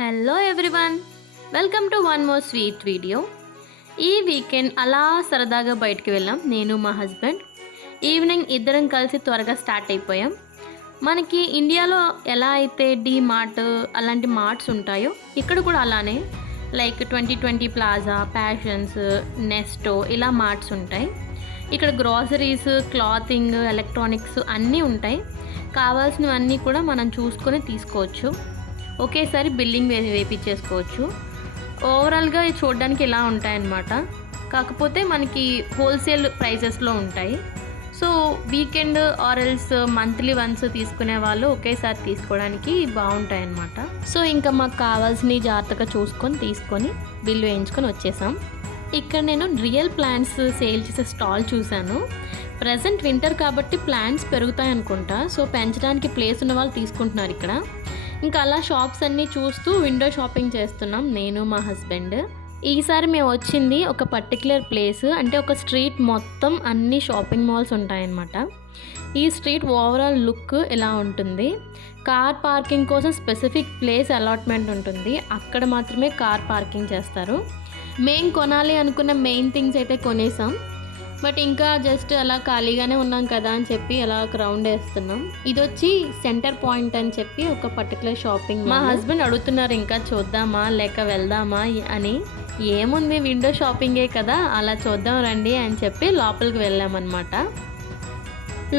Hello everyone, welcome to one more sweet video. ఈ weekend అలా సరదాగా బయటికి వెళ్ళాం నేను మా హస్బెండ్. ఈవినింగ్ ఇద్దరం కలిసి త్వరగా స్టార్ట్ అయిపోయాం. మనకి ఇండియాలో ఎలా అయితే డీ మార్ట్ అలాంటి మార్ట్స్ ఉంటాయో ఇక్కడ కూడా అలానే లైక్ 2020 ప్లాజా, ప్యాషన్స్, నెస్టో ఇలా మార్ట్స్ ఉంటాయి. ఇక్కడ గ్రాసరీస్, క్లాతింగ్, ఎలక్ట్రానిక్స్ అన్నీ ఉంటాయి. కావాల్సినవన్నీ కూడా మనం చూసుకొని తీసుకోవచ్చు. ఒకేసారి బిల్లింగ్ వేపించేసుకోవచ్చు. ఓవరాల్గా ఇది చూడడానికి ఇలా ఉంటాయన్నమాట. కాకపోతే మనకి హోల్సేల్ ప్రైజెస్లో ఉంటాయి. సో వీకెండ్ ఆర్ఎల్స్ మంత్లీ వన్స్ తీసుకునే వాళ్ళు ఒకేసారి తీసుకోవడానికి బాగుంటాయి అన్నమాట. సో ఇంకా మాకు కావాల్సినవి జాగ్రత్తగా తీసుకొని బిల్లు వేయించుకొని వచ్చేసాం. ఇక్కడ నేను రియల్ ప్లాంట్స్ సేల్ చేసే స్టాల్ చూశాను. ప్రజెంట్ వింటర్ కాబట్టి ప్లాంట్స్ పెరుగుతాయి అనుకుంటా. సో పెంచడానికి ప్లేస్ ఉన్న వాళ్ళు తీసుకుంటున్నారు ఇక్కడ. ఇంకా అలా షాప్స్ అన్నీ చూస్తూ విండో షాపింగ్ చేస్తున్నాం నేను మా హస్బెండ్. ఈసారి మేము వచ్చింది ఒక పర్టికులర్ ప్లేస్, అంటే ఒక స్ట్రీట్ మొత్తం అన్ని షాపింగ్ మాల్స్ ఉంటాయన్నమాట. ఈ స్ట్రీట్ ఓవరాల్ లుక్ ఇలా ఉంటుంది. కార్ పార్కింగ్ కోసం స్పెసిఫిక్ ప్లేస్ అలాట్మెంట్ ఉంటుంది. అక్కడ మాత్రమే కార్ పార్కింగ్ చేస్తారు. మేము కొనాలి అనుకున్న మెయిన్ థింగ్స్ అయితే కొనేసాం. బట్ ఇంకా జస్ట్ అలా ఖాళీగానే ఉన్నాం కదా అని చెప్పి అలా రౌండ్ వేస్తున్నాం. ఇది వచ్చి సెంటర్ పాయింట్ అని చెప్పి ఒక పర్టికులర్ షాపింగ్. మా హస్బెండ్ అడుగుతున్నారు ఇంకా చూద్దామా లేక వెళ్దామా అని. ఏముంది, విండో షాపింగే కదా, అలా చూద్దాం రండి అని చెప్పి లోపలికి వెళ్ళామన్నమాట.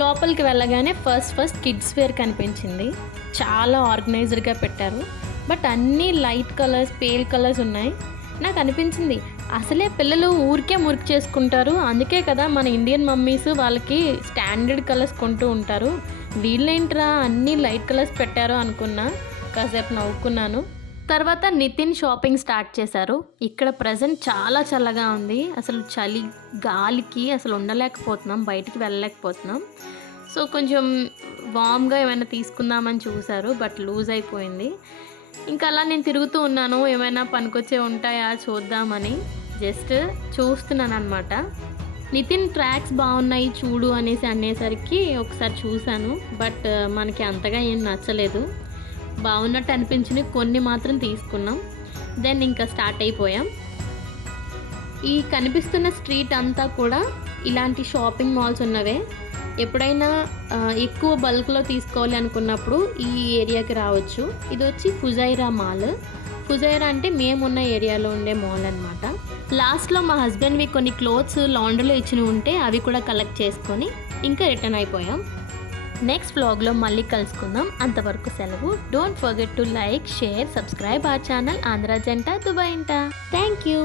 లోపలికి వెళ్ళగానే ఫస్ట్ కిడ్స్ వేర్ కనిపించింది. చాలా ఆర్గనైజ్డ్గా పెట్టారు. బట్ అన్నీ లైట్ కలర్స్, పేల్ కలర్స్ ఉన్నాయి. నాకు అనిపించింది అసలే పిల్లలు ఊరికే మురికి చేసుకుంటారు, అందుకే కదా మన ఇండియన్ మమ్మీస్ వాళ్ళకి స్టాండర్డ్ కలర్స్ కొంటూ ఉంటారు, వీళ్ళేంట్రా అన్నీ లైట్ కలర్స్ పెట్టారు అనుకున్నా. కాసేపు నవ్వుకున్నాను. తర్వాత నితిన్ షాపింగ్ స్టార్ట్ చేశారు. ఇక్కడ ప్రజెంట్ చాలా చల్లగా ఉంది. అసలు చలి గాలికి అసలు ఉండలేకపోతున్నాం, బయటికి వెళ్ళలేకపోతున్నాం. సో కొంచెం వామ్గా ఏమైనా తీసుకుందామని చూశారు, బట్ లూజ్ అయిపోయింది. ఇంకా అలా నేను తిరుగుతూ ఉన్నాను, ఏమైనా పనికొచ్చే ఉంటాయా చూద్దామని జస్ట్ చూస్తున్నాను అనమాట. నితిన్ ట్రాక్స్ బాగున్నాయి చూడు అనేసరికి ఒకసారి చూశాను. బట్ మనకి అంతగా ఏం నచ్చలేదు. బాగున్నట్టు అనిపించింది, కొన్ని మాత్రం తీసుకున్నాం. దెన్ ఇంకా స్టార్ట్ అయిపోయాం. ఈ కనిపిస్తున్న స్ట్రీట్ అంతా కూడా ఇలాంటి షాపింగ్ మాల్స్ ఉన్నవే. ఎప్పుడైనా ఎక్కువ బల్క్లో తీసుకోవాలి అనుకున్నప్పుడు ఈ ఏరియాకి రావచ్చు. ఇది వచ్చి ఫుజైరా మాల్. ఫుజైరా అంటే మేమున్న ఏరియాలో ఉండే మాల్ అనమాట. లాస్ట్లో మా హస్బెండ్వి కొన్ని క్లోత్స్ లాండ్రీలో ఇచ్చినవి ఉంటే అవి కూడా కలెక్ట్ చేసుకొని ఇంకా రిటర్న్ అయిపోయాం. నెక్స్ట్ వ్లాగ్లో మళ్ళీ కలుసుకుందాం. అంతవరకు సెలవు. Don't forget to like, share, subscribe our channel Andhra జంట దుబాయ్ ఇంట. Thank you.